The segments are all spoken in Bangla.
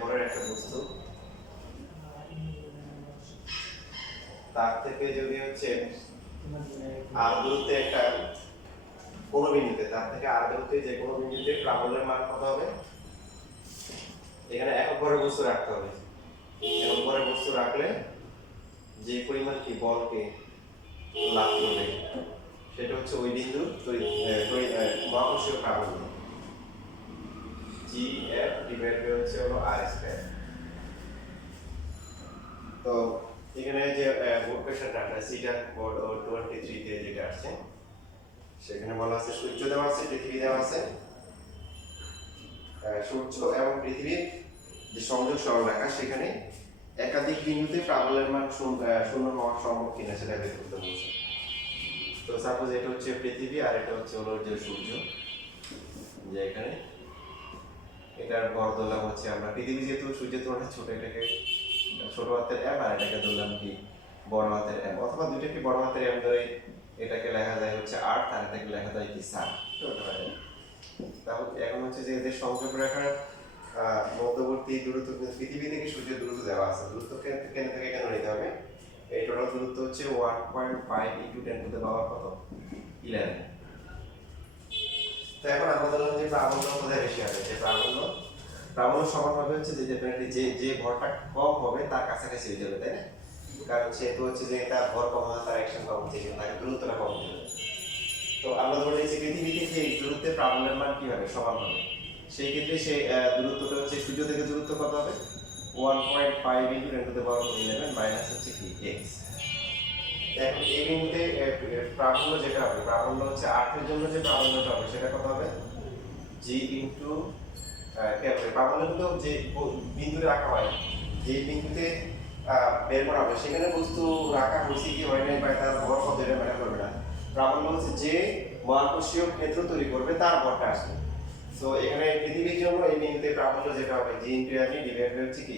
ভরের একটা বস্তু, তার থেকে যদি হচ্ছে আর দূরত্বে একটা কোনো বিন্দুতে, তার থেকে আর দূরত্বে যে কোনো বিন্দুতে প্রাবল্যের মান কত হবে? এখানে একক ভরের বস্তু রাখতে হবে। একক ভরের বস্তু রাখলে যে পরিমাণ কি বলকে লাভ করবে সেটা হচ্ছে ওই বিন্দুর মহাকর্ষীয় প্রাবল্য, জি এফ ডিভাইড বাই হচ্ছে হলো আর স্কয়ার। তো এখানে যে বোর্ড কোয়েশ্চেনটা আছে সিটা বোর্ড 23 তে যেটা আসছে সেখানে বলা আছে সূর্য দেওয়া আছে, পৃথিবী দেওয়া আছে। সূর্য এবং পৃথিবীর যে সংযোগ সরলরেখা সেখানে একাধিক বিন্দুতে প্রাবল্যের মান শূন্য হওয়া সম্ভব কিনা সেটা বের করতে বলছে। তো সাপোজ এটা হচ্ছে পৃথিবী আর এটা হচ্ছে হলো যে সূর্য, যে এখানে এটার ভর ধরলাম হচ্ছে আমরা পৃথিবী যেহেতু সূর্যের তুলনায় ছোট, এটাকে ছোট হাতের এম আর এটাকে ধরলাম কি বড় হাতের এম, অথবা দুইটাকে বড় হাতের এম ধরে এটাকে লেখা যায় হচ্ছে আর্থ আর এটাকে লেখা যায় কি সান। তাহলে এখন হচ্ছে যে এদের সংযোগ রেখার মধ্যবর্তী দূরত্ব পৃথিবী থেকে সূর্যের দূরত্ব দেওয়া আছে। দূরত্ব কেন্দ্র থেকে কেন নিতে হবে? এই টোটাল দূরত্ব হচ্ছে 1.5 ইনটু 10 টু দ্য পাওয়ার কত 11। তো এখন আমরা ধরলাম যে প্রাবল্য কোথায় বেশি হবে, যে প্রাবল্য সমান হবে হচ্ছে যে ডেফিনেটলি যে ভরটা কম হবে তার কাছাকাছি হয়ে যাবে, তাই না? কারণ সেহেতু হচ্ছে যে তার ভর কম হবে, তার অ্যাকশন কম হচ্ছে, কিন্তু তার দূরত্বটা কম হবে। তো আমরা ধরে নিয়েছি পৃথিবীতে যে দূরত্বের প্রাবল্যের মান কি হবে, সমান হবে। সেই ক্ষেত্রে সেই দূরত্বটা হচ্ছে সূর্য থেকে দূরত্ব কত হবে? 1.5 into 10 to the power 11 minus হচ্ছে কি x। এখন এই বিন্দুতে প্রাবল্য যেটা হবে, প্রাবল্য হচ্ছে আর্থের জন্য যে প্রাবল্যটা হবে সেটা কত হবে? g ইনটু প্রাবল্য কিন্তু যে বিন্দুতে রাখা হয়, যে বিন্দুতে বের করা হবে সেখানে বস্তু রাখা হয়েছে কি হয় নাই বা তার ভর কত এটা ম্যাটার করবে না। প্রাবল্য হচ্ছে যে মহাকর্ষীয় ক্ষেত্র তৈরি করবে তার ভরটা আসবে। সো এখানে পৃথিবীর জন্য এই বিন্দুতে প্রাবল্য যেটা হবে g into m divide by হচ্ছে কি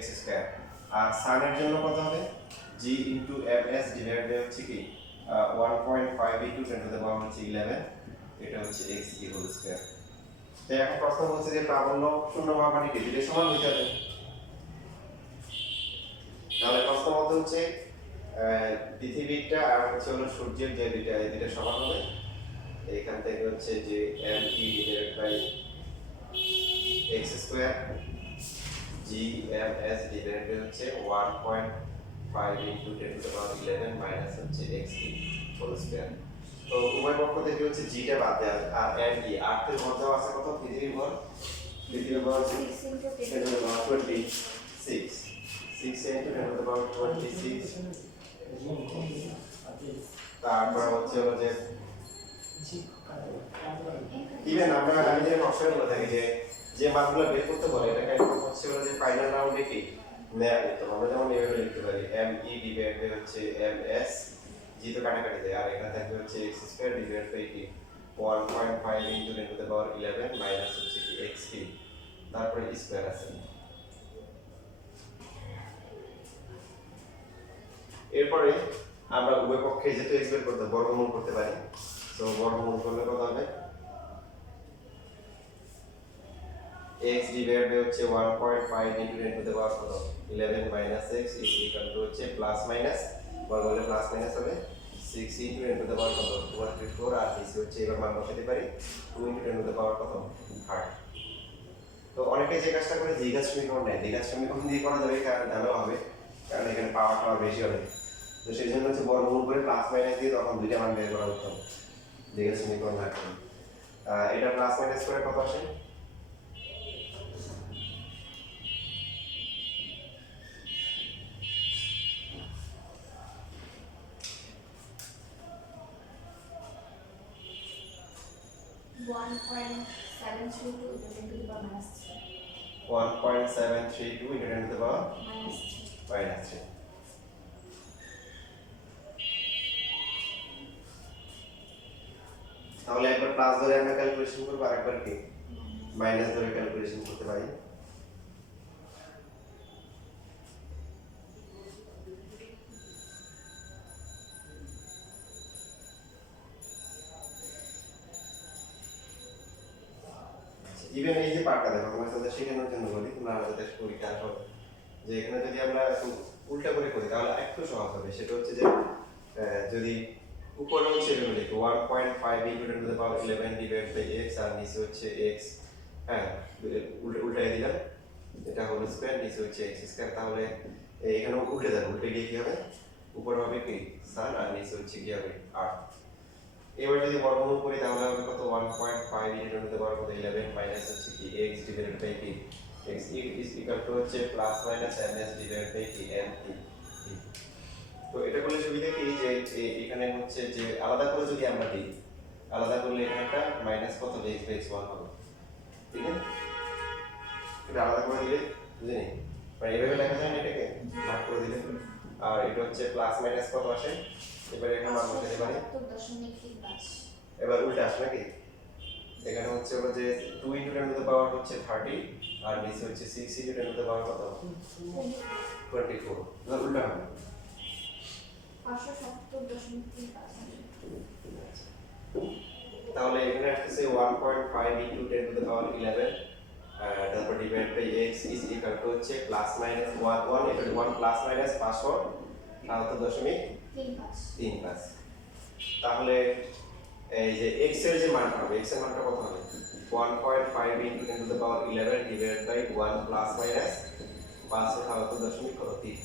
x স্কয়ার, আর সানের জন্য কত হবে? g into ms divide by হচ্ছে কি 1.5 ইনটু 10 টু দ্য পাওয়ার হচ্ছে 11, এটা হচ্ছে x কি হোল স্কয়ার। তো এখন প্রশ্ন হচ্ছে যে প্রাবল্য শূন্য হওয়া মানে কি দুটো সমান হতে হবে। তাহলে প্রশ্ন মত হচ্ছে পৃথিবীটা আর হচ্ছে হলো সূর্যের যে দুইটা সমান হবে। এখান থেকে হচ্ছে যে m e divide by x square g m s divide by হচ্ছে 1.5 into 10 to the power 11 minus হচ্ছে x হোল স্কয়ার। তো উভয় পক্ষ থেকে হচ্ছে g টা বাদ দেওয়া আর m e r এর ভর দেওয়া আছে কত? পৃথিবীর ভর 6 into 10 to the power 26, 6 into 10 to the পাওয়ার 26। তারপর হচ্ছে হলো যে ইভেন আমি যে অপশন বলে থাকি যে মানগুলো বের করতে বলে এটাকে হচ্ছে হলো যে ফাইনাল রাউন্ডে কি নেয়া করতে হবে। আমরা যেমন এইভাবে লিখতে পারি m e ডিভাইড বাই হচ্ছে m s, g তো কাটাকাটি যায়, আর এখানে থাকবে হচ্ছে x স্কয়ার ডিভাইড বাই কি 1.5 into 10 to the power 11 minus হচ্ছে কি x কি তারপরে স্কয়ার আছে। এরপরে আমরা উভয় পক্ষে যেহেতু x বের করতে বর্গমূল করতে পারি, তো বর্গমূল করলে কত হবে? x ডিভাইড বাই হচ্ছে 1.5 into 10 to the power 11 minus x is equal to হচ্ছে প্লাস মাইনাস, বর্গ করলে প্লাস মাইনাস হবে 6 ইনটু 10 টু দ্য পাওয়ার 234, আর নিচে হচ্ছে এবার মান বসাতে পারি 2 ইনটু 10 টু দ্য পাওয়ার 30। তো অনেকে যে কাজটা করে দ্বিঘাত সমীকরণ নেয়, দ্বিঘাত সমীকরণ দিয়ে করা যাবে, কারণ ভালো হবে, কারণ এখানে পাওয়ারটা বেশি হবে। তো সেই জন্য হচ্ছে বর্গমূল করে প্লাস মাইনাস দিয়ে তখন দুইটা মান বের করা উত্তম, দ্বিঘাত সমীকরণ না করে। এটা প্লাস মাইনাস করে কত আসে? 1.732 into 10 to the power minus 3. তাহলে একবার প্লাস ধরে আমরা ক্যালকুলেশন করব আর একবার কি মাইনাস ধরে ক্যালকুলেশন করতে পারি। ইভেন এই যে পার্টটা দেখো তোমার সাথে শেখানোর জন্য বলি, তোমরা আমাদের পরীক্ষা হবে যে এখানে যদি আমরা উল্টা করে করি তাহলে একটু সহজ হবে। সেটা হচ্ছে যে যদি উপরে হচ্ছে এরকম লিখি 1.5 into 10 to the power 11 divide by x, আর নিচে হচ্ছে x, হ্যাঁ উল্টাই দিলাম, এটা হলো স্কয়ার, নিচে হচ্ছে x স্কয়ার। তাহলে এখানে উল্টে যাবে, উল্টে গিয়ে কি হবে, উপরে হবে কি সান আর নিচে হচ্ছে কি হবে আর্থ। এবার যদি বর্গমূল করি তাহলে হবে কত 1.5 into 10 to the power 11 minus হচ্ছে কি x ডিভাইডেড বাই কি x ইজ ইকুয়াল টু হচ্ছে plus minus ms divided by কি m t। তো এটা করলে সুবিধা কি যে এখানে হচ্ছে যে আলাদা করে যদি আমরা দিই, আলাদা করলে এখানে একটা মাইনাস কত x বাই x1 হবে, ঠিক আছে? এটা আলাদা করে দিলে বুঝিনি, মানে এইভাবে লেখা যায় না, এটাকে ভাগ করে দিলে। আর এটা হচ্ছে প্লাস মাইনাস কত আসে, এবারে এখানে মান বসাতে পারি। এবার উল্টা আসে নাকি, এখানে হচ্ছে হলো যে 2 ইনটু 10 টু দ্য পাওয়ার হচ্ছে 30 আর নিচে হচ্ছে 6 ইনটু 10 টু দ্য পাওয়ার কত 24। এবার উল্টা হবে 570.35। তাহলে এখানে আসছে 1.5 ইনটু 10 টু দ্য পাওয়ার 11 তারপর divide by x is equal to হচ্ছে প্লাস মাইনাস 1 এটা 1 প্লাস মাইনাস 570.35। তাহলে এই যে x এর যে মানটা হবে, x এর মানটা কত হবে 1.5 into 10 to the power 11 divide by 1 plus minus 570.35।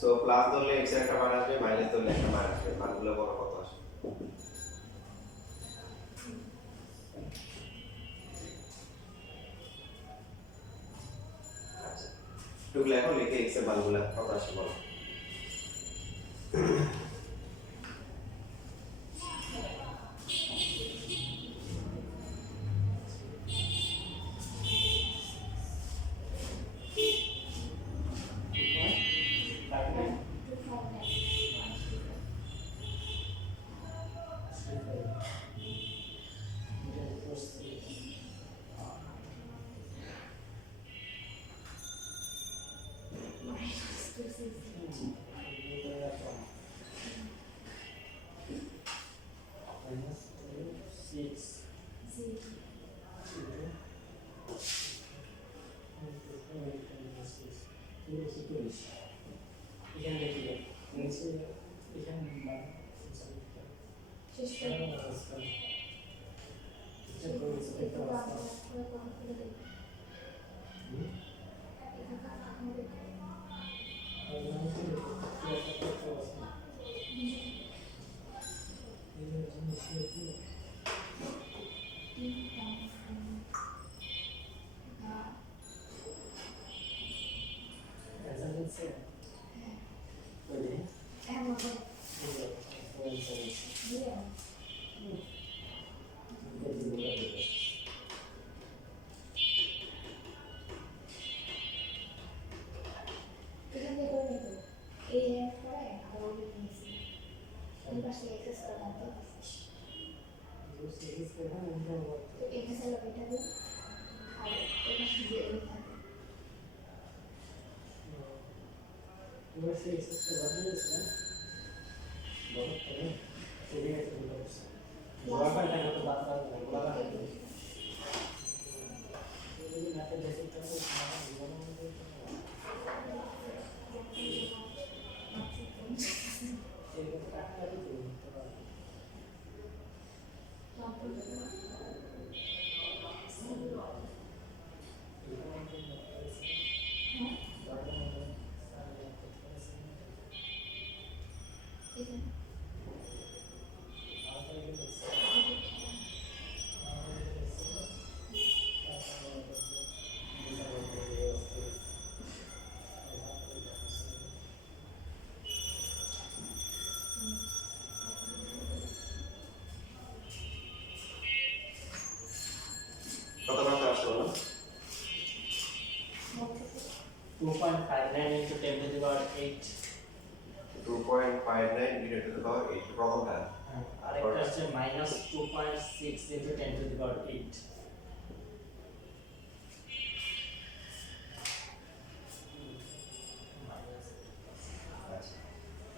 So plus ধরলে x এর একটা মান আসবে, মাইনাস ধরলে একটা মান আসবে, মানগুলো বড় কত আসে। আচ্ছা টুকলে এখন লিখে x এর মানগুলো কত আসে বলো। কত কত আসছে বলো 2.59 into 10 to the power 8 2.59 into 10 to the power 8 প্রথমটা আরেকটা হচ্ছে minus 2.6 into 10 to the power 8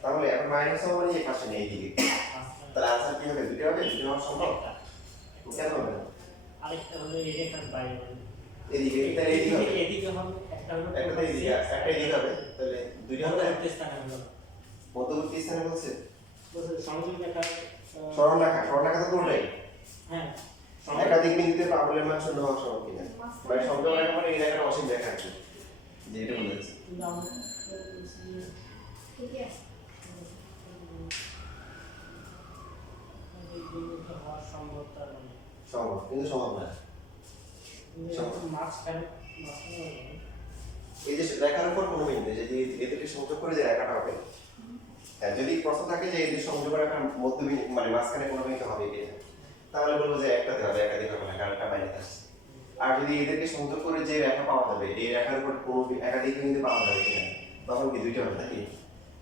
তাহলে এখন মাইনাস হবে মানে এই পাশে নেই দিকে, তাহলে आंसर কি হবে দুটো হবে, দুটো হওয়া সম্ভব কেন হবে না? আরেকটা হলো এদিকে আর বাইরে এদিকে তাহলে এদিকে হবে এদিকে হবে একটা হলো একটা এদিকে একটা এদিকে হবে তাহলে দুইটা হবে মধ্যবর্তী স্থানে হলো মধ্যবর্তী স্থানে বলছে বলছে সংযোগ রেখা সরলরেখা তো কোনটাই হ্যাঁ একাধিক বিন্দুতে প্রাবল্যের মান শূন্য হওয়া সমান কিনা মানে সংযোগ রেখা মানে এই রেখার অসীম রেখা আর কি যে এটা বলেছে কিন্তু আমরা বলছি ঠিক আছে এই বিন্দুটা হওয়ার সম্ভবতা নেই সম্ভব কিন্তু সম্ভব না মাঝখানে এই যে রেখার উপর কোনো বিন্দু যে এদেরকে সংযোগ করে যে রেখাটা হবে হ্যাঁ যদি প্রশ্ন থাকে যে এদের সংযোগ রেখার মধ্যে মানে মাঝখানে কোনো বিন্দু হবে কিনা তাহলে বলবো যে একটাতে হবে একাধিক হবে না কারণ একটা মাইনাস আসছে আর যদি এদেরকে সংযোগ করে যে রেখা পাওয়া যাবে এই রেখার উপর কোনো একাধিক বিন্দু পাওয়া যাবে কিনা তখন কি দুইটা হবে নাকি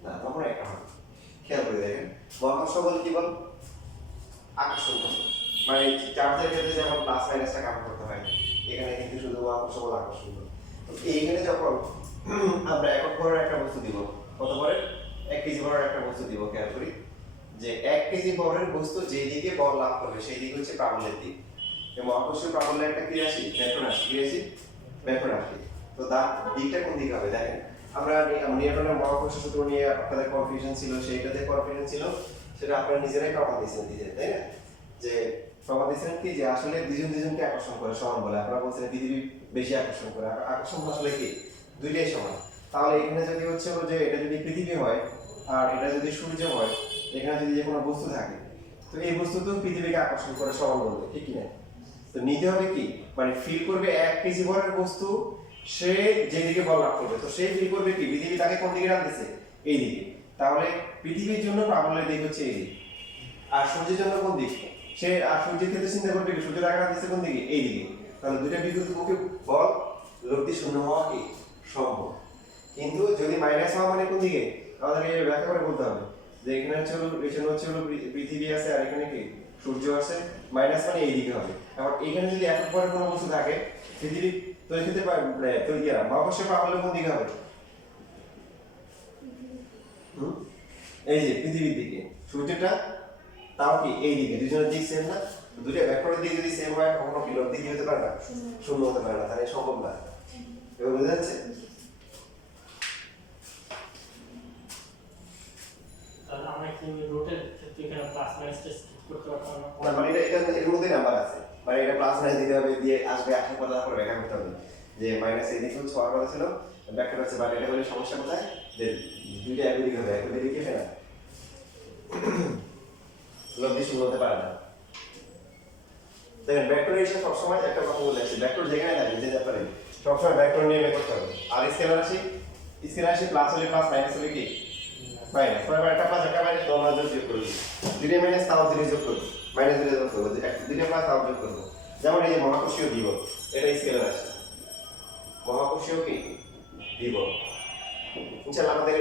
না তখন একটা হবে খেয়াল করে দেখেন মহাকর্ষ বল কি বল আকর্ষণ বল মানে চার্জের ক্ষেত্রে যেমন প্লাস মাইনাসটা কাম করতে হয় এখানে কিন্তু শুধু মহাকর্ষ বল আকর্ষণ বল এইখানে যখন আমরা একক ভরের একটা বস্তু দিব কত ভরের 1 কেজি ভরের একটা বস্তু দিব খেয়াল করি যে 1 কেজি ভরের বস্তু যে দিকে বল লাভ করবে সেই দিক হচ্ছে প্রাবল্যের দিক এই মহাকর্ষীয় প্রাবল্যের একটা কি রাশি ভেক্টর রাশি কি রাশি ভেক্টর রাশি তো তার দিকটা কোন দিকে হবে দেখেন আমরা নিউটনের মহাকর্ষ সূত্র নিয়ে আপনাদের কনফিউশন ছিল সেইটাতে কনফিউশন ছিল সেটা আপনারা নিজেরাই প্রমাণ দিয়েছেন তাই না যে প্রমাণ দিয়েছেন কি যে আসলে দুজন দুজনকে আকর্ষণ করে সমান বলে আপনারা বলছেন পৃথিবী বেশি আকর্ষণ করে আকর্ষণ আসলে কি দুইটাই সমান তাহলে এখানে যদি হচ্ছে যে এটা যদি পৃথিবী হয় আর এটা যদি সূর্য হয় এখানে যদি যে কোনো বস্তু থাকে তো এই বস্তু তো পৃথিবীকে আকর্ষণ করে সমান বলবে ঠিক কি না তো নিতে হবে কি মানে ফিল করবে 1 কেজি ভরের বস্তু সে যেদিকে বল লাভ করবে তো সে ফিল করবে কি পৃথিবী তাকে কোন দিকে টানতেছে এই দিকে তাহলে পৃথিবীর জন্য প্রাবল্যের দিক হচ্ছে এই দিক আর সূর্যের জন্য কোন দিক সে আর সূর্যের ক্ষেত্রে চিন্তা করবে কি সূর্য তাকে টানতেছে কোন দিকে এই দিকে তাহলে দুইটা বিদ্যুৎমুখী বল লব্ধি শূন্য হওয়া কি সম্ভব কিন্তু যদি মাইনাস হওয়া মানে কোন দিকে আমাদেরকে ব্যাখ্যা করে বলতে হবে যে এখানে হচ্ছে হলো পেছনে হচ্ছে হলো পৃথিবী আছে আর এখানে কি সূর্য আছে মাইনাস মানে এই দিকে হবে এখন এখানে যদি একক ভরের কোনো বস্তু থাকে পৃথিবী তো এই ক্ষেত্রে তো ইয়া মহাকর্ষীয় প্রাবল্য কোন দিকে হবে এই যে পৃথিবীর দিকে সূর্যটা তাও কি এই দিকে দুজনের দিক সেম না দুটো ভেক্টরের দিক যদি সেম হয় কখনো কি লব্ধি কি হতে পারে না শূন্য হতে পারে না তাহলে সম্ভব না এবার বুঝা যাচ্ছে তাহলে আমরা কি রুটের ক্ষেত্রে এখানে প্লাস মাইনাসটা স্কিপ করতে পারতাম না না মানে এটা এর মধ্যে নাম্বার আছে মানে এটা প্লাস মাইনাস দিতে হবে দিয়ে আসবে আসার পর তারপর ব্যাখ্যা করতে হবে যে মাইনাস এই দিকে হচ্ছে হওয়ার কথা ছিল ব্যাখ্যা হচ্ছে বাট এটা হলে সমস্যা কোথায় যে দুইটা একই দিকে হবে একই দিকে হবে না লব্ধি শূন্য হতে পারে না দেখেন ভেক্টর হিসেবে সবসময় একটা কথা বলে আসছি ভেক্টর যেখানে থাকে যে ব্যাপারে সবসময় ভেক্টর নিয়ে বের করতে হবে আর স্কেলার রাশি প্লাস হলে প্লাস মাইনাস হলে কি মাইনাস পরে একটা প্লাস একটা মাইনাস তোমরা যোগ করবে দুইটা মাইনাস তাও দুইটা যোগ করবে মাইনাস দুইটা যোগ করবে দুইটা প্লাস তাও যোগ করবে যেমন এই যে মহাকর্ষীয় বিভব এটা স্কেলার রাশি মহাকর্ষীয় কি বিভব ইনশাআল্লাহ আমাদের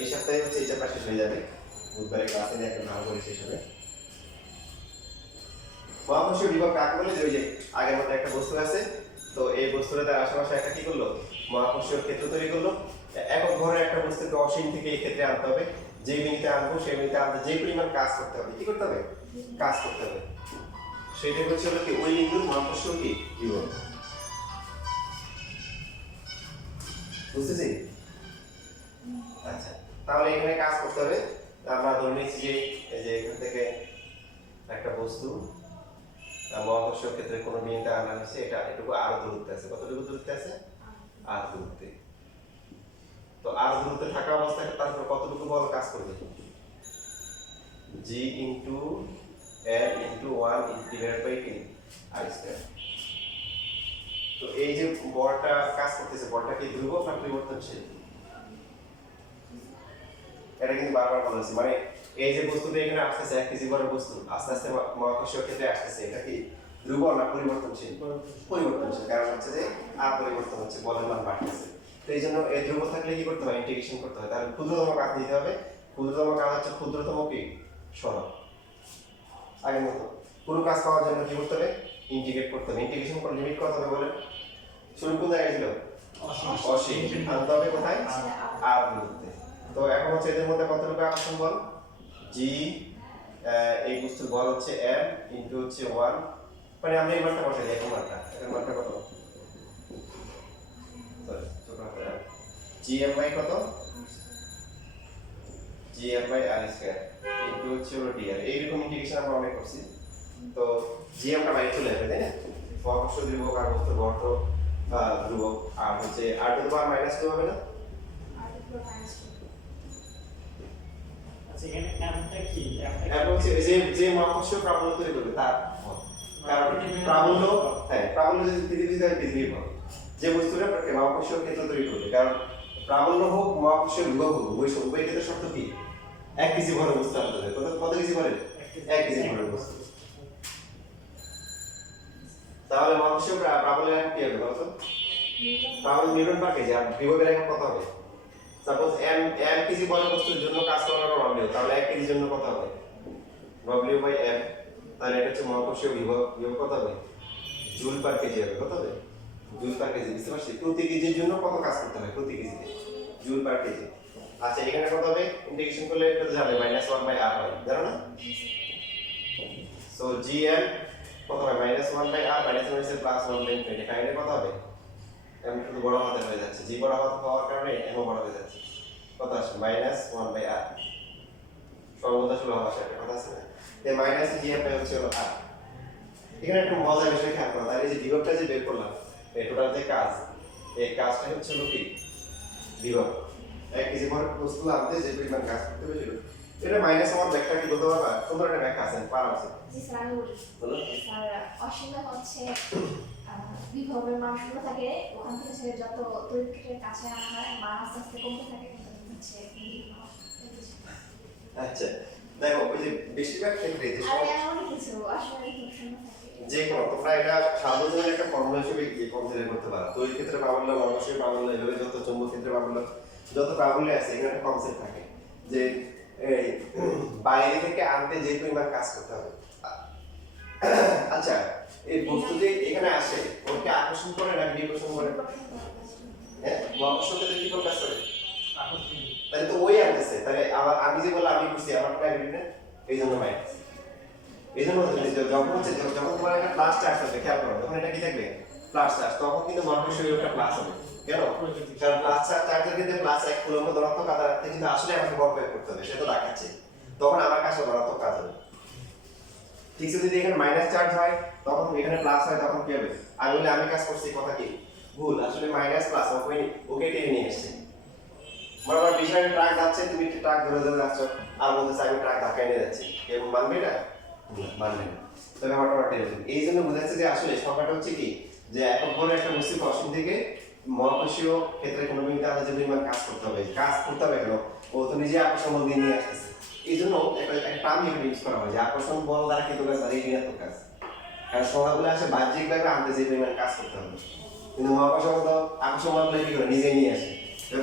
এই সপ্তাহে হচ্ছে এই চ্যাপ্টার শেষ হয়ে যাবে বুধবারে ক্লাসে একটা ভালো করে শেষ হবে মহাকর্ষীয় বিভব কাকে বলে যে ওই যে আগের মতো একটা বস্তু আছে তো এই বস্তুটা তার আশেপাশে একটা কি করলো মহাকর্ষীয় ক্ষেত্র তৈরি করলো একক ভরের একটা বস্তুকে অসীম থেকে এই ক্ষেত্রে আনতে হবে যে মিনিটে আনবো সেই মিনিটে আনতে যে পরিমাণ কাজ করতে হবে কি করতে হবে কাজ করতে হবে সেটাই হচ্ছে হলো কি ওই বিন্দুর মহাকর্ষীয় কি বিভব বুঝতেছি আচ্ছা তাহলে এখানে কাজ করতে হবে আমরা ধরে নিচ্ছি যে এই যে এখান থেকে একটা বস্তু মহাকর্ষীয় ক্ষেত্রে কোনো বিন্দুতে আনা হয়েছে এটা এটুকু আরো দূরত্বে আছে কতটুকু দূরত্বে আছে আর দূরত্বে তো আর দূরত্বে থাকা অবস্থায় তারপর কতটুকু বল কাজ করবে g into l into 1 divided by t r square তো এই যে বলটা কাজ করতেছে বলটা কি ধ্রুবক না পরিবর্তনশীল এটা কিন্তু বারবার বলেছি মানে এই যে বস্তুটা এখানে আসতেছে 1 কেজি ভরের বস্তু আস্তে আস্তে মহাকর্ষীয় ক্ষেত্রে আসতেছে এটা কি ধ্রুবক না পরিবর্তনশীল পরিবর্তনশীল কারণ হচ্ছে যে আর পরিবর্তন হচ্ছে বলের মান বাড়তেছে তো এই জন্য এই ধ্রুবক থাকলে কি করতে হয় ইন্টিগ্রেশন করতে হয় তাহলে ক্ষুদ্রতম কাজ নিতে হবে ক্ষুদ্রতম কাজ হচ্ছে ক্ষুদ্রতম কি সরল আগের মতো পুরো কাজ পাওয়ার জন্য কি করতে হবে ইন্টিগ্রেট করতে হবে ইন্টিগ্রেশন করে লিমিট কত হবে বলে শুরু কোন জায়গায় ছিল অসীম আনতে হবে কোথায় আর দূরত্বে তো এখন হচ্ছে এদের মধ্যে কতটুকু আকর্ষণ বল g এই বস্তুর বল হচ্ছে m ইনটু হচ্ছে 1 মানে আমরা এই মানটা বসাই এখন মানটা কত সরি ছোট হাতে gm বাই কত gm by r square into হচ্ছে হলো dr এইরকম ইন্টিগ্রেশন আমরা অনেক করছি তো gm টা বাইরে চলে যাবে তাই না মহাকর্ষ ধ্রুবক আর বস্তুর ভর তো ধ্রুবক আর হচ্ছে r টু দি পাওয়ার -2 হবে না আচ্ছা এখানে এমটা কি এবং হচ্ছে যে মহাকর্ষ প্রাবল্য তৈরি করবে তার ভর। কারণ প্রাবল্য প্রাবল্য যদি পৃথিবী হয় পৃথিবীর ভর যে বস্তুটা মহাকর্ষ ক্ষেত্র তৈরি করবে কারণ প্রাবল্য হোক মহাকর্ষ বিভব হোক উভয় ক্ষেত্রে শর্ত কি 1 কেজি ভরের বস্তু আনতে হবে কত কেজি ভরের 1 কেজি ভরের বস্তু তাহলে মহাকর্ষ প্রাবল্যের কি হবে বলতো প্রাবল্য নিউটন পার কেজি আর বিভবের একক কত হবে সাপোজ m কেজি ভরের বস্তুর জন্য কাজ করার ডব্লিউ তাহলে 1 কেজির জন্য কত হবে ডব্লিউ বাই m তাহলে এটা হচ্ছে মহাকর্ষীয় বিভব কত হবে জুল পার কেজি হবে কত হবে জুল পার কেজি বুঝতে পারছি প্রতি কেজির জন্য কত কাজ করতে হয় প্রতি কেজিতে জুল পার কেজি আচ্ছা এখানে কত হবে ইন্টিগ্রেশন করলে এটা তো জানে -1/r হয় জানো না সো gm কত হবে -1/r -1 হচ্ছে +1/20 এখানে কত হবে আমি শুধু বড় হাতে হয়ে যাচ্ছে জি বড় হাতে হওয়ার কারণে এম বড় হয়ে যাচ্ছে কত আসে -1/r সর্বদা শুরু হওয়ার সাথে কথা আছে না এই মাইনাস gm বাই হচ্ছে হলো r এখানে একটু মজার বিষয় খেয়াল করো তাহলে এই যে বিভবটা যে বের করলাম এই টোটাল যে কাজ এই কাজটা হচ্ছে হলো কি বিভব 1 কেজি ভরের বস্তু আনতে যে পরিমাণ কাজ করতে হয়েছিল এটা মাইনাস আমার ব্যাখ্যা কি বলতে পারবা সুন্দর একটা ব্যাখ্যা আছে পারা আছে জি স্যার আমি বলি বলো স্যার অসীম হচ্ছে বিভবের মান শূন্য থাকে ওখান থেকে সে যত তড়িৎক্ষেত্রের কাছে আনা হয় মান আস্তে আস্তে কমতে থাকে কিন্তু হচ্ছে আচ্ছা দেখো ওই যে বেশিরভাগ ক্ষেত্রে যে আর এমন কিছু আসলে শূন্য থাকে যে কোনো তোমরা এটা সাধারণের একটা ফর্মুলা হিসেবে কনসিডার করতে পারো তড়িৎ ক্ষেত্রে প্রাবল্য মহাকর্ষীয় প্রাবল্য এভাবে যত চৌম্বক ক্ষেত্রে প্রাবল্য যত প্রাবল্য আছে এখানে একটা কনসেপ্ট থাকে যে এই বাইরে থেকে আনতে যে পরিমাণ কাজ করতে হবে আচ্ছা এই বস্তু যে এখানে আসে ওকে আকর্ষণ করে না বিকর্ষণ করে হ্যাঁ মহাকর্ষ ক্ষেত্রে কি কাজ করে আকর্ষণ তাহলে তো ওই আনতেছে তাহলে আমি যে বললাম আমি বুঝছি আমার কোনো অ্যাগ্রিমেন্ট নেই এই জন্য মাইনাস এই জন্য যখন হচ্ছে যখন তোমার একটা প্লাস চার্জ হবে খেয়াল করো তখন এটা কি থাকবে প্লাস চার্জ তখন কিন্তু মহাকর্ষীয় একটা প্লাস হবে কেন কারণ প্লাস চার্জের ক্ষেত্রে প্লাস 1 কুলম্ব ধনাত্মক কাজ রাখতে কিন্তু আসলে আমাকে বল প্রয়োগ করতে হবে সেটা তো দেখাচ্ছে তখন আমার কাছে ধনাত্মক কাজ হবে ঠিক আছে যদি এখানে মাইনাস চার্জ হয় তখন এখানে প্লাস হয় তখন কি হবে আমি বলে আমি কাজ করছি কথা কি ভুল আসলে মাইনাস প্লাস ওকে টেনে নিয়ে আসছে মনে করো বিশাল ট্রাক যাচ্ছে তুমি ট্রাক ধরে ধরে যাচ্ছ আর বলতেছে আমি ট্রাক ধাক্কায় নিয়ে যাচ্ছি এবং মানবে না মানবে না তবে ব্যাপারটা টেনশন এই জন্য বোঝাচ্ছে যে আসলে সংখ্যাটা হচ্ছে কি যে একক ভরে একটা বস্তু অসীম থেকে মহাকর্ষীয় ক্ষেত্রে কোনো বিন্দুতে আমাদের যে পরিমাণ কাজ করতে হবে কেন ও তো নিজে আকর্ষণ বল দিয়ে নিয়ে আসতেছে এই জন্য একটা টার্ম এখানে ইউজ করা হয় যে আকর্ষণ বল দ্বারা কৃত কাজ আর এই ঋণাত্মক কাজ কারণ সংখ্যাগুলো আসে বাহ্যিকভাবে আনতে যে পরিমাণ কাজ করতে হবে কিন্তু মহাকর্ষ বল আকর্ষণ বলগুলো কি করে নিজে নিয়ে আসে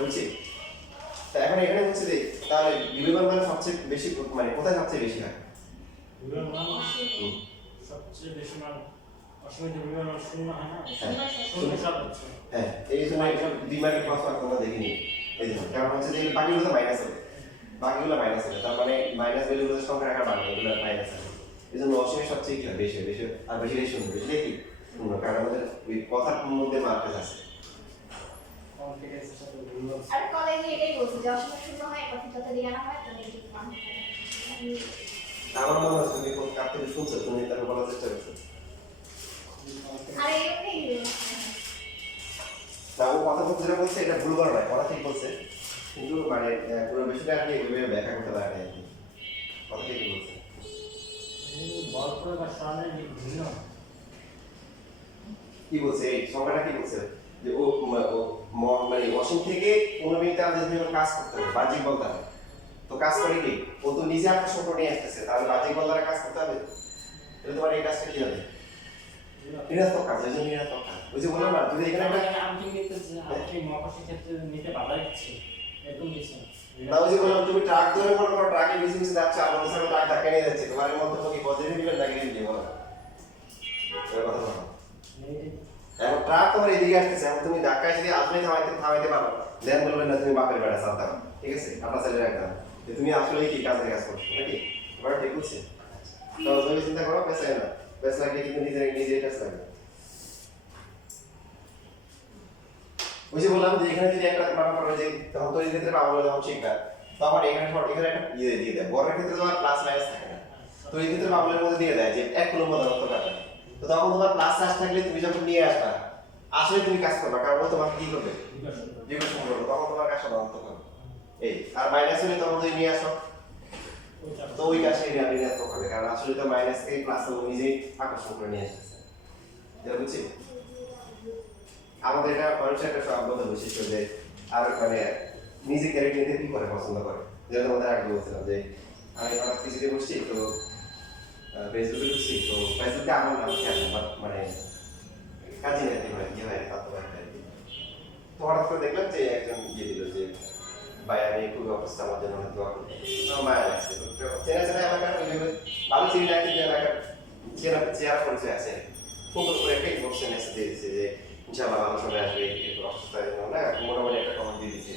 বুঝছি এখন এখানে হচ্ছে যে তাহলে বিভব মানে সবচেয়ে বেশি মানে কোথায় সবচেয়ে বেশি হয় বিভব মান সবচেয়ে বেশি মান অসীমিত বিভব মান শূন্য হয় না শূন্য সব হচ্ছে হ্যাঁ এই জন্য দুই মার্কের প্রশ্ন আমরা দেখিনি এই জন্য কারণ হচ্ছে যে বাকিগুলো তো মাইনাস হবে বাকিগুলো মাইনাস হবে তার মানে মাইনাস ভ্যালুগুলোর সংখ্যা রাখা বাকি এগুলো মাইনাস হবে এই জন্য অসীমের সবচেয়ে কি হয় বেশি আর বেশি শূন্য বেশি দেখি শূন্য কারণ আমাদের ওই কথার মধ্যে মার্কেজ আছে কনফিডেন্সের সাথে ভুল আছে আর কলেজে এটাই বলছে যে অসীম শূন্য হয় কথা যত দিয়ে আনা হয় তত নেগেটিভ মান হয় আমার মনে হয় তুমি কোন কার থেকে শুনছো তুমি তাকে বলার চেষ্টা করছো আর এমনি তা ও কথা বলতে যেটা বলছে এটা ভুল করা নয় কথা ঠিক বলছে কিন্তু মানে পুরো বিষয়টা আর কি ওইভাবে ব্যাখ্যা করতে পারে না আর কি কথা ঠিক বলছে বল প্রয়োগ আর সরণের ভিন্ন কি বলছে এই সংখ্যাটা কি বলছে যে ও মানে অসীম থেকে কোনো মিনিটে আমাদের যদি কাজ করতে হবে বাহ্যিক বল দ্বারা তো কাজ করে কি ও তো নিজে আকর্ষণ করে নিয়ে আসতেছে তাহলে বাহ্যিক বল দ্বারা কাজ করতে হবে তাহলে তোমার এই কাজটা কি হবে ঋণাত্মক কাজ এই জন্য ঋণাত্মক কাজ ওই যে বললাম না যদি এখানে একটা আমি নিতে আপনি মহাকর্ষীয় ক্ষেত্রে নিতে বাধা দিচ্ছে এরকম কিছু না ওই যে বললাম তুমি ট্রাক ধরে মনে করো ট্রাকে বেশি বেশি যাচ্ছে আর আমাদের সামনে ট্রাক ধাক্কা নিয়ে যাচ্ছে তোমার মধ্যে কি পজিটিভ দিবেন না নেগেটিভ দিবেন বলো এর কথা বলো এখন ট্রাক তোমার এদিকে আসতেছে এখন তুমি ধাক্কায় যদি আসলে থামাইতে পারো দেন বলবেন না তুমি বাপের বেড়া সাবধান ঠিক আছে আপনার ছেলের একদম যে তুমি আসলে কি কাজের কাজ করছো নাকি এবার ঠিক হচ্ছে তো তুমি চিন্তা করো পেছায় না প্যাচ লাগলে কিন্তু নিজে প্যাচ লাগবে। ওই যে বললাম যে এখানে যদি একটা মানে পড়ে যে তখন তড়িৎ ক্ষেত্রে পাবো যখন শিখবা তখন এখানে একটা দিয়ে দেয়। বড়ের ক্ষেত্রে তোমার প্লাস মাইনাস থাকে না, তড়িৎ ক্ষেত্রে পাবলের মধ্যে দিয়ে দেয় যে 1 কুলম্ব ধনাত্মক কাটা। তো তখন তোমার প্লাস চার্জ থাকলে তুমি যখন নিয়ে আসবা আসলে তুমি কাজ করবা, কারণ ও তোমাকে কি করবে, বিকর্ষণ করবে, তখন তোমার কাজ ধনাত্মক হবে। এই আর মাইনাস হলে তখন যদি নিয়ে আসো তো ওই কাজটা ঋণাত্মক হবে, কারণ আসলে তো মাইনাস থেকে প্লাস ও নিজেই আকর্ষণ করে নিয়ে আসতেছে। এটা বুঝছি? আমাদের এটা মানুষের একটা স্বভাবগত বৈশিষ্ট্য যে আর মানে নিজে ক্যারেক্টার নিতে কি করে পছন্দ করে। যেটা তোমাদের আগে বলছিলাম যে আমি হঠাৎ কিছুতে বসছি তো ফেসবুকে ঢুকছি, তো ফেসবুকে আমার নাম খেয়াল মানে কাজে নাকি হয় কি হয় তা তো হয়। তো হঠাৎ করে দেখলাম যে একজন দিল যে ভাই আমি খুব অবস্থা আমার জন্য দোয়া করতে, আমার মায়া লাগছে। চেনা চেনা এলাকার ওই জন্য ভালো চিনি না, কিন্তু এলাকার চেহারা পরিচয় আছে। সুন্দর করে একটা ইনবক্সে মেসেজ দিয়ে দিচ্ছে যে ইনশাআল্লাহ ভালো সময় আসবে, একটু অসুস্থ হয়ে যাবো না, মোটামুটি একটা কমেন্ট দিয়ে দিচ্ছে।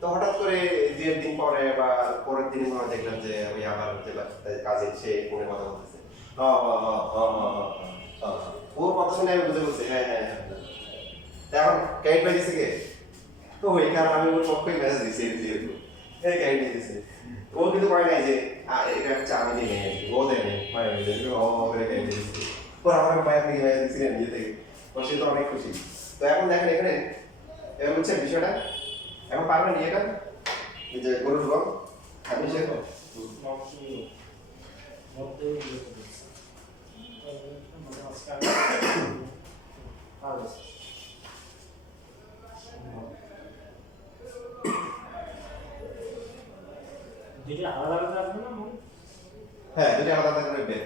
তো হঠাৎ করে 2 দিন পরে বা পরের দিন আমরা দেখলাম যে ওই আবার কাজে সে ফোনে কথা বলতেছে। ওর কথা শুনে আমি বুঝে বলছি হ্যাঁ হ্যাঁ হ্যাঁ। এখন গাইড পাই গেছে কে? তো ওই কারণে আমি ওর পক্ষে মেসেজ দিয়েছি যেহেতু এই গাইড দিয়েছে। ও কিন্তু পারে নাই যে এটা হচ্ছে আমি দিয়ে নেই, ও দেয় নেই, পারে নাই যে ও করে গাইড দিয়েছে। ওর আমার মায়ের থেকে মেসেজ দিয়েছিলেন নিজে থেকে, ওর সে তো অনেক খুশি। তো এখন দেখেন এখানে এবার হচ্ছে বিষয়টা এখন পারবেন এটা এই যে গরুর রং আমি সে দুইটা আলাদা আলাদা রাখবো না? হ্যাঁ দুটো আলাদা আলাদা করে বের।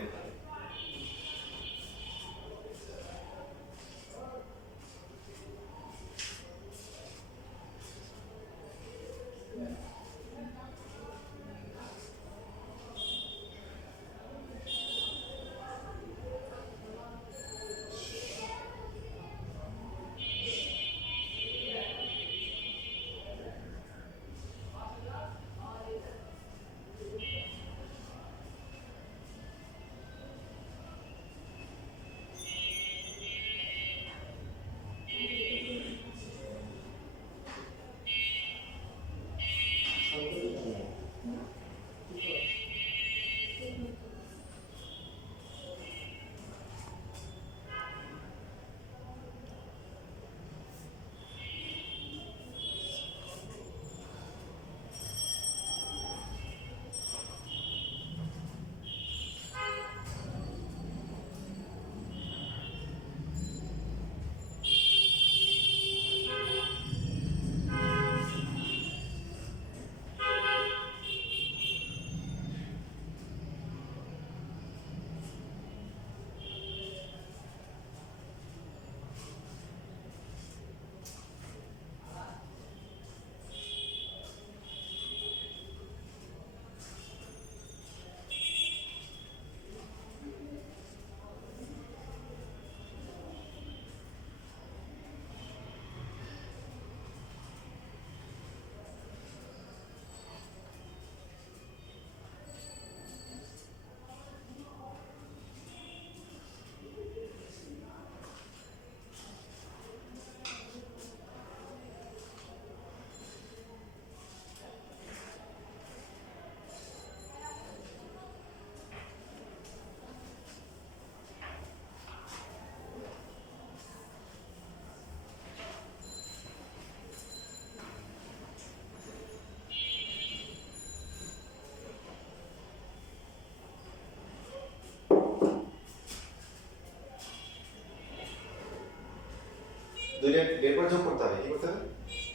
দুইটা বের করে যোগ করতে হবে, কি করতে হবে?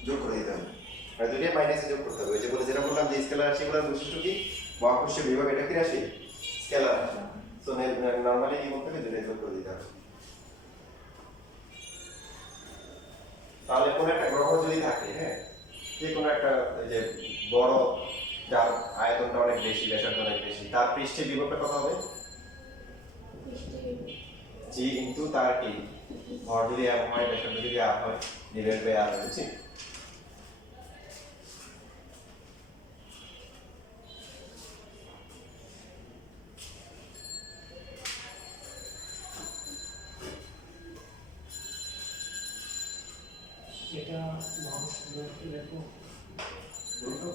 যোগ করে দিতে হবে। আর দুইটা মাইনাসে যোগ করতে হবে। ওই যে বলে যেটা বললাম যে স্কেলার রাশিগুলোর বৈশিষ্ট্য কি? মহাকর্ষীয় বিভব এটা কি রাশি? স্কেলার রাশি। সো নরমালি কি করতে হবে? দুইটা যোগ করে দিতে হবে। তাহলে কোন একটা গ্রহ যদি থাকে, হ্যাঁ, যে কোনো একটা যে বড় যার আয়তনটা অনেক বেশি, ব্যাসার্ধ অনেক বেশি, তার পৃষ্ঠে বিভবটা কত হবে? জি ইনটু তার কি ভর যদি এম হয়, ব্যাসার্ধ যদি আর হয়, ডিভাইড বাই আর, বুঝছি? মহাবিশ্বের দেখো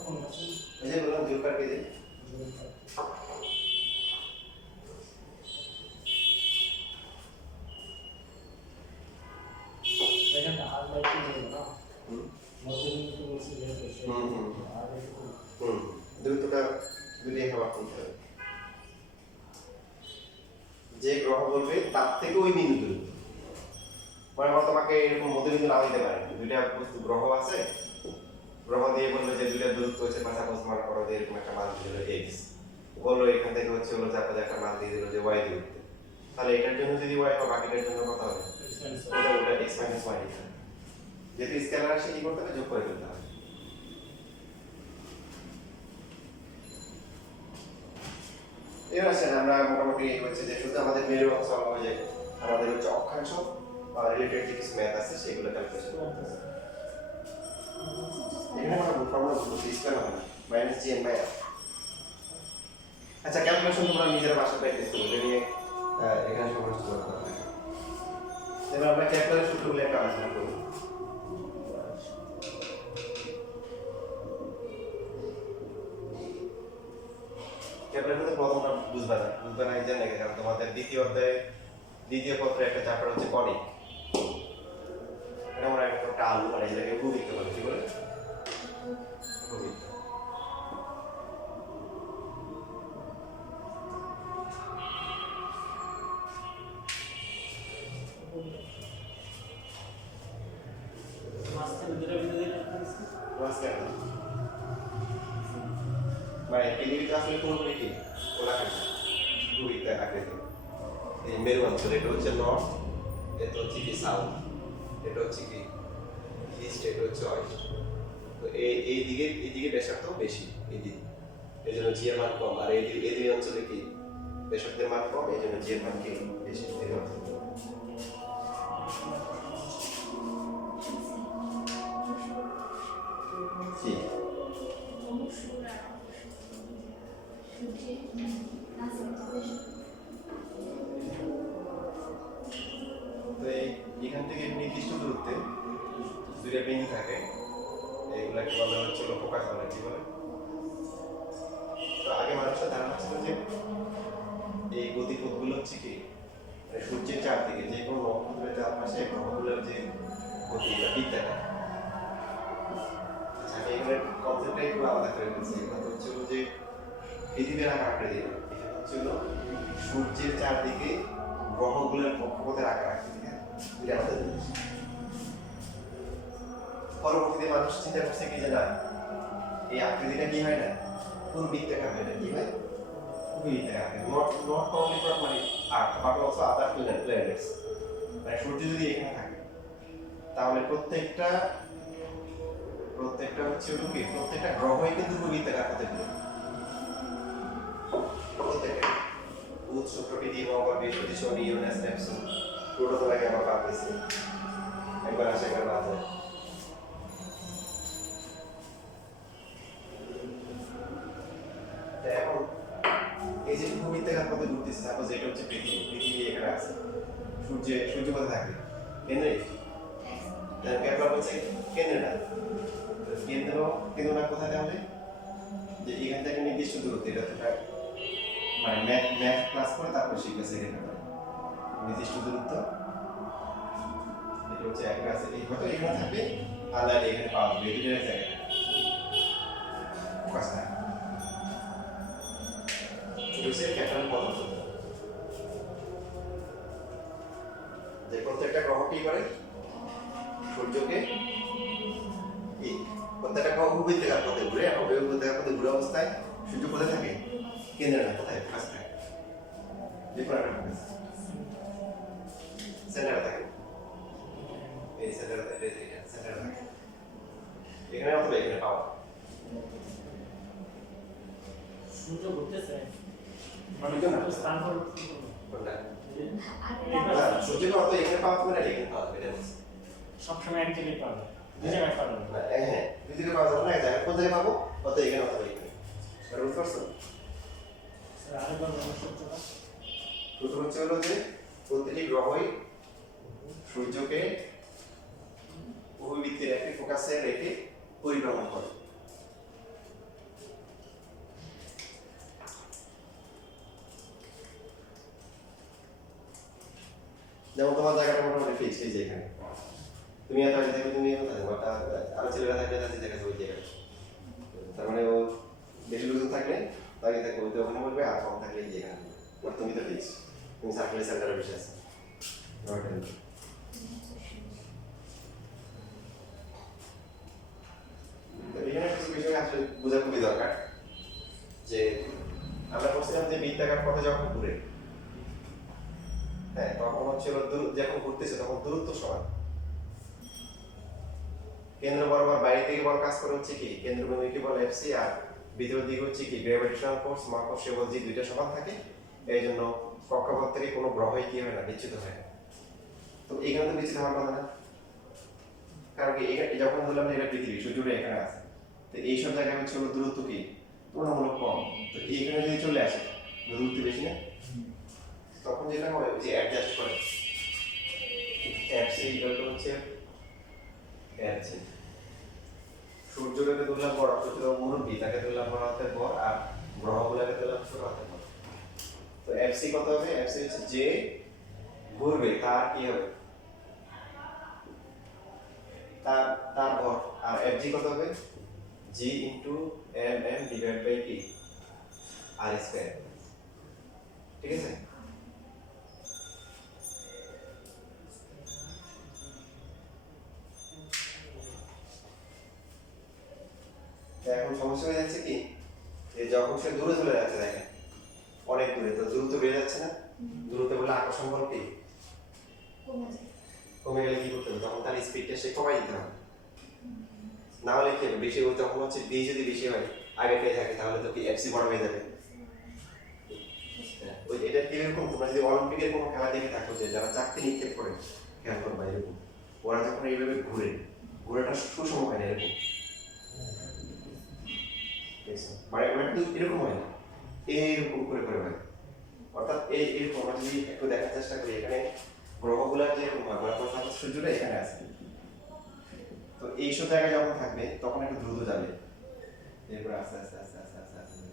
কোন আছে এই যে বললাম জুলকার কেজি এখানে আর বাইকে নেই না হুম মধ্যবিন্দু বলছি যেহেতু আর একটু হুম দূরত্বটা দুলিয়ে খাবার করতে হবে যে গ্রহ বলবে তার থেকে ওই বিন্দু দূরত্ব মানে আমরা তোমাকে এরকম মধ্যবিন্দু নাও দিতে পারি দুইটা বস্তু গ্রহ আছে গ্রহ দিয়ে বললো যে দুইটা দূরত্ব হচ্ছে পাশাপাশি মান করো দিয়ে এরকম একটা মান দিল এক্স বললো এখান থেকে হচ্ছে হলো চারপাশে একটা মান দিয়ে দিল যে ওয়াই দূরত্ব তাহলে এটার জন্য যদি ওয়াই হয় বাকিটার জন্য কত হবে ওটা এক্স মাইনাস ওয়াই দিতে হবে যেহেতু স্কেলার আসে কি করতে হবে যোগ করে দিতে হবে এবার আসেন আমরা মোটামুটি হচ্ছে যে শুধু আমাদের মেরু অংশ হবে যে আমাদের হচ্ছে অক্ষাংশ বা রিলেটেড যে কিছু ম্যাথ আছে সেগুলো ক্যালকুলেশন করতে হবে এখানে আমরা ফর্মুলা বলতে স্কয়ার হবে মাইনাস জি এন বাই আর আচ্ছা ক্যালকুলেশন তোমরা নিজেরা বাসায় প্র্যাকটিস করবে এটা নিয়ে এখানে সমস্ত করতে হবে এবার আমরা ক্যালকুলেশন সূত্রগুলো একটা আলোচনা করব ক্যালকুলেশন প্রথমটা বুঝবে না এই জন্য কারণ তোমাদের দ্বিতীয় অধ্যায়ে দ্বিতীয় পত্রে একটা চ্যাপ্টার হচ্ছে কনিক এটা আমরা একটা আলু মানে এটাকে উপবৃত্ত বলে কি বলে উপবৃত্ত মাঝখানে দুটো বিন্দু দিয়ে রাখছি নমস্কার মানে পৃথিবীতে আসলে পুরোপুরি কি গোলাকার উপবৃত্ত আকৃতি এই মেরু অঞ্চল এটা হচ্ছে নর্থ এটা হচ্ছে কি সাউথ এটা হচ্ছে কি ইস্ট এটা হচ্ছে ওয়েস্ট তো এই দিকে ব্যাসার্ধ বেশি এই দিকে এই জন্য জি এর মান কম আর এই দুই অঞ্চলে কি ব্যাসার্ধের মান কম এই জন্য জি এর মান কি বেশি এই অঞ্চলে কি তো এখান থেকে নির্দিষ্ট দূরত্বে দুইটা বিন্দু থাকে এগুলাকে বলা হচ্ছে ফোকাস বলে কি বলে তো আগে মানুষের ধারণা ছিল যে এই গতিপথগুলো হচ্ছে কি মানে সূর্যের চারদিকে যে কোনো নক্ষত্রের চারপাশে গ্রহগুলোর যে গতি এটা বিদ্যাটা আচ্ছা আমি এখানে কনসেপ্টটা একটু আলাদা করে বলছি এখানে হচ্ছে হলো যে পৃথিবীর আকার আকৃতি এটা হচ্ছে হলো সূর্যের চারদিকে গ্রহগুলোর কক্ষপথের আকার আকৃতি দুইটা আলাদা জিনিস পরবর্তীতে মানুষ চিন্তা করছে কি যে না এই আকৃতিটা কি হয় না কোন বৃত্তাকার হয় না কি হয় বৃত্তাকার নট অনলি ফর মানে আর্থ বাট অলসো আদার প্ল্যানেটস মানে সূর্য যদি এখানে থাকে তাহলে প্রত্যেকটা হচ্ছে হলো কি প্রত্যেকটা গ্রহই কিন্তু বৃত্তাকার হতে পারে প্রত্যেকটা বুধ শুক্র পৃথিবী মঙ্গল বৃহস্পতি শনি ইউরেনাস নেপচুন প্লুটো তো লাগে আমার বাদ দিয়েছে একবার আসে একবার বাদ যায় এখন এই যে ভূমিত্বকার পথে ঘুরতেছে সাপোজ এটা হচ্ছে পৃথিবী এখানে আছে সূর্য কোথায় থাকে কেন্দ্রে একবার বলছে কেন্দ্রে না কেন্দ্র না কোথায় তাহলে যে এখান থেকে নির্দিষ্ট দূরত্ব এটা তো মানে ম্যাথ ক্লাস করে তারপর শিখবে সেকেন্ড ব্যাপারে নির্দিষ্ট দূরত্ব এটা হচ্ছে একটা আছে এই হয়তো এখানে থাকবে আলাদা এখানে পাওয়া যাবে এই দুটো জায়গায় ফোকাস থাকে এটা ক্যাটাল পদার্থ যে প্রত্যেকটা গ্রহ কি করে সূর্যকে এই প্রত্যেকটা গ্রহ ভূমধ্যরেখার পথে ঘুরে এবং ভূমধ্যরেখার পথে ঘুরে অবস্থায় সূর্য কোথায় থাকে কেন্দ্রে না কোথায় ফোকাস থাকে যে কোনো একটা ফোকাস সেন্টারে থাকে এই সেন্টারে থাকে সেন্টারে থাকে এখানে অথবা এখানে পাওয়া সূর্য ঘুরতেছে মানে সূর্য না। স্থান হল কোনটা আর না সূর্যকে অত এখানে পাওয়া যাবে না এখানে পাওয়া যাবে এটা বলছি সবসময় এক জায়গায় পাবে দুই জায়গায় পাবে না। হ্যাঁ দুই দিকে পাওয়া যাবে না এক জায়গায় কোন জায়গায় পাবো অত এখানে অথবা এখানে আর বুঝতে পারছো স্যার, আরেকবার বলুন সূর্যটা প্রথম হচ্ছে হলো যে প্রতিটি গ্রহই সূর্যকে অভিবৃত্তির একটি ফোকাসে রেখে পরিভ্রমণ করে। যেমন তোমার জায়গাটা মোটামুটি ফিক্সড এই যে এখানে, তুমি এত আগে থাকবে তুমি এত থাকবে, আরো ছেলেরা থাকবে তাদের জায়গা ওই জায়গায়, তার মানে ও বেশি লোকজন থাকলে তাকে থাকবে ওই ওখানে বলবে, আর কম থাকলে এই যেখানে, আর তুমি তো ফিক্স, তুমি সার্কেলের সেন্টারে বসে আছো। তো এখানে কিছু বিষয় আসলে বোঝা খুবই দরকার, যে আমরা বলছিলাম যে বৃত্তাকার পথে যখন ঘুরে, হ্যাঁ তখন হচ্ছে যখন ঘুরতেছে তখন দূরত্ব সমান। কেন্দ্র বরাবর বাইরে থেকে বল কাজ করে হচ্ছে কি কেন্দ্রবিন্দুকে বল এফসি, আর ভিতর দিকে হচ্ছে কি গ্র্যাভিটেশনাল ফোর্স মহাকর্ষীয় বল, যে দুইটা সমান থাকে, এই জন্য কক্ষপথ থেকে কোনো গ্রহই কি হয় না, বিচ্যুত হয় না। তো এখানে তো বিচ্যুত হওয়ার কথা না, কারণ কি যখন বললাম এটা পৃথিবী, সূর্যটা এখানে আছে, তো এই সব জায়গায় হচ্ছে দূরত্ব কি তুলনামূলক কম, তো এইখানে যদি চলে আসে দূরত্ব বেশি না, তখন যেটা হয় যে অ্যাডজাস্ট করে এফসি ইকুয়াল টু হচ্ছে এফসি। সূর্যটাকে তুললাম বড়, সূর্য মুরব্বী, তাকে তুললাম বড় হাতের বর, আর গ্রহগুলোকে তুললাম ছোট হাতের বর। তো এফসি কত হবে? এফসি হচ্ছে যে ঘুরবে তার কি হবে, তার ভর। আর এফজি কত হবে? G into M M divide by কি আর স্কয়ার। ঠিক আছে? এখন সমস্যা হয়ে যাচ্ছে কি, যে যখন সে দূরে চলে যাচ্ছে, দেখেন অনেক দূরে, তো দূরত্ব বেড়ে যাচ্ছে না, দূরত্ব বলে আকর্ষণ বল কি কমে গেলে কি করতে হবে, তখন তার স্পিডটা সে কমাই দিতে হবে, না হলে কি হবে, বেশি হয়ে তখন হচ্ছে বি যদি বেশি হয় আগে পেয়ে থাকে, তাহলে তো কি এফসি বড় হয়ে যাবে। ওই এটা কিরকম, তোমরা যদি অলিম্পিকের কোনো খেলা দেখে থাকো, যে যারা চাকরি নিক্ষেপ করে, খেয়াল করবা এরকম, ওরা যখন এইভাবে ঘুরে, ঘুরেটা সুষম হয় না এরকম, মানে ওরা কিন্তু এরকম হয় না, এইরকম করে করে হয়, অর্থাৎ এরকম। আমরা যদি একটু দেখার চেষ্টা করি, এখানে গ্রহগুলা যেরকম হয়, মনে করো সূর্যটা এখানে আছে, তো এইসব জায়গায় যখন থাকবে তখন একটু দ্রুত যাবে, এরপর আস্তে আস্তে আস্তে আস্তে আস্তে আস্তে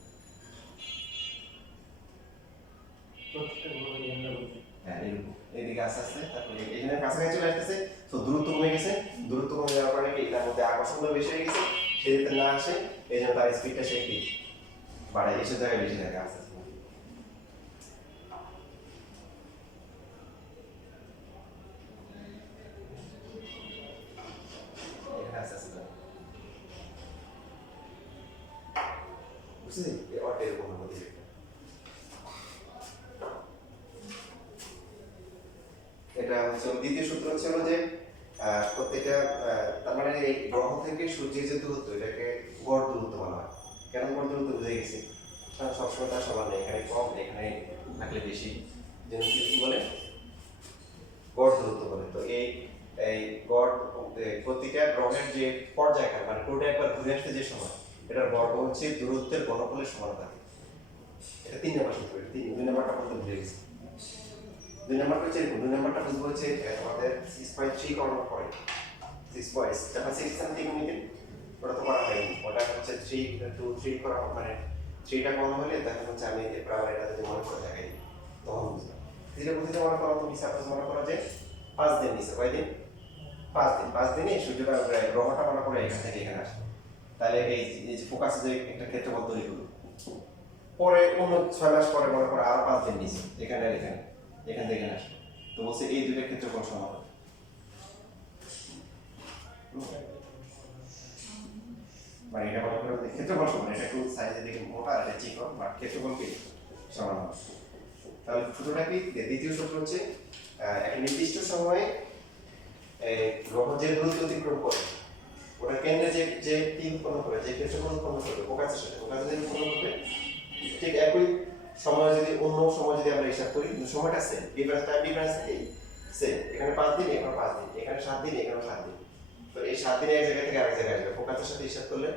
হ্যাঁ এরকম এদিকে আস্তে আস্তে, তারপরে এখানে কাছাকাছি চলে আসতেছে, তো দূরত্ব কমে গেছে, দূরত্ব কমে যাওয়ার কারণে কি তার মধ্যে আকর্ষণগুলো বেশি হয়ে গেছে, সে যাতে না আসে এই জন্য তার স্পিডটা সে কি বাড়ায়, এসব জায়গায় বেশি থাকে আস্তে আস্তে। এখানে আস্তে আস্তে বুঝলি অর্থ এরকম হতে পারে। এটা হচ্ছে দ্বিতীয় সূত্র হচ্ছে হলো যে প্রত্যেকটা তার মানে এই গ্রহ থেকে সূর্যের যে দূরত্ব, এটাকে গড় দূরত্ব বলা হয়। কেন গড় দূরত্ব বুঝে গেছি, সবসময় তার সমান নেই, এখানে কম এখানে থাকলে বেশি, যেন কি বলে গড় দূরত্ব বলে। তো এই এই গড় প্রতিটা গ্রহের যে পর্যায়কাল, মানে পুরোটা একবার ঘুরে আসতে যে সময়, এটার বর্গ হচ্ছে দূরত্বের ঘনফলের সমানুপাতিক। এটা 3 নম্বর সূত্র, 2 নম্বরটা বলতে ভুলে গেছি। 2 নম্বরটা হচ্ছে 2 নম্বরটা বুঝবো হচ্ছে আমাদের 6.3 করানোর পরে 6 যখন 6 সামথিং মিনিট ওটা তো করা হয়নি, ওটা হচ্ছে 3 2 3 করা, মানে 3টা কম হলে তখন হচ্ছে আমি এরপর আবার এটা যদি মনে করে দেখাই তখন বুঝলাম। ধীরে বুঝতে মনে করো, তুমি সাপোজ মনে করো যে 5 দিন নিছে, কয় দিন? 5 দিনে সূর্যটা গ্রহটা মনে করে এখান থেকে এখানে আসে, তাহলে এই যে ফোকাস যে একটা ক্ষেত্রফল তৈরি করবে, পরে অন্য 6 মাস পরে মনে করো আরো 5 দিন নিছে, এখানে আর এখানে, এখান থেকে এখানে আসে, তো বলছে এই দুইটা ক্ষেত্রফল সমান হবে। মানে এটা মনে করো ক্ষেত্রফল সমান, এটা একটু সাইজে দেখে মোটা আর এটা চিকন, বাট ক্ষেত্রফল কি সমান হবে। তাহলে সূত্রটা কি, দ্বিতীয় সূত্র হচ্ছে একটা নির্দিষ্ট সময়ে গ্রহ যে দূরত্ব অতিক্রম করে, ওটা কেন্দ্রে যে কি উৎপন্ন করে, যে ক্ষেত্রফল উৎপন্ন করবে ফোকাসের সাথে, ফোকাসে যে উৎপন্ন করবে, ঠিক একই সময় যদি অন্য সময় যদি আমরা হিসাব করি, সময়টা সেম, ডিফারেন্স টাইম ডিফারেন্স কি সেম, এখানে 5 দিন এখানে 5 দিন, এখানে 7 দিন এখানে 7 দিন, তো এই 7 দিনে এক জায়গা থেকে আরেক জায়গায় যাবে, ফোকাসের সাথে হিসাব করলে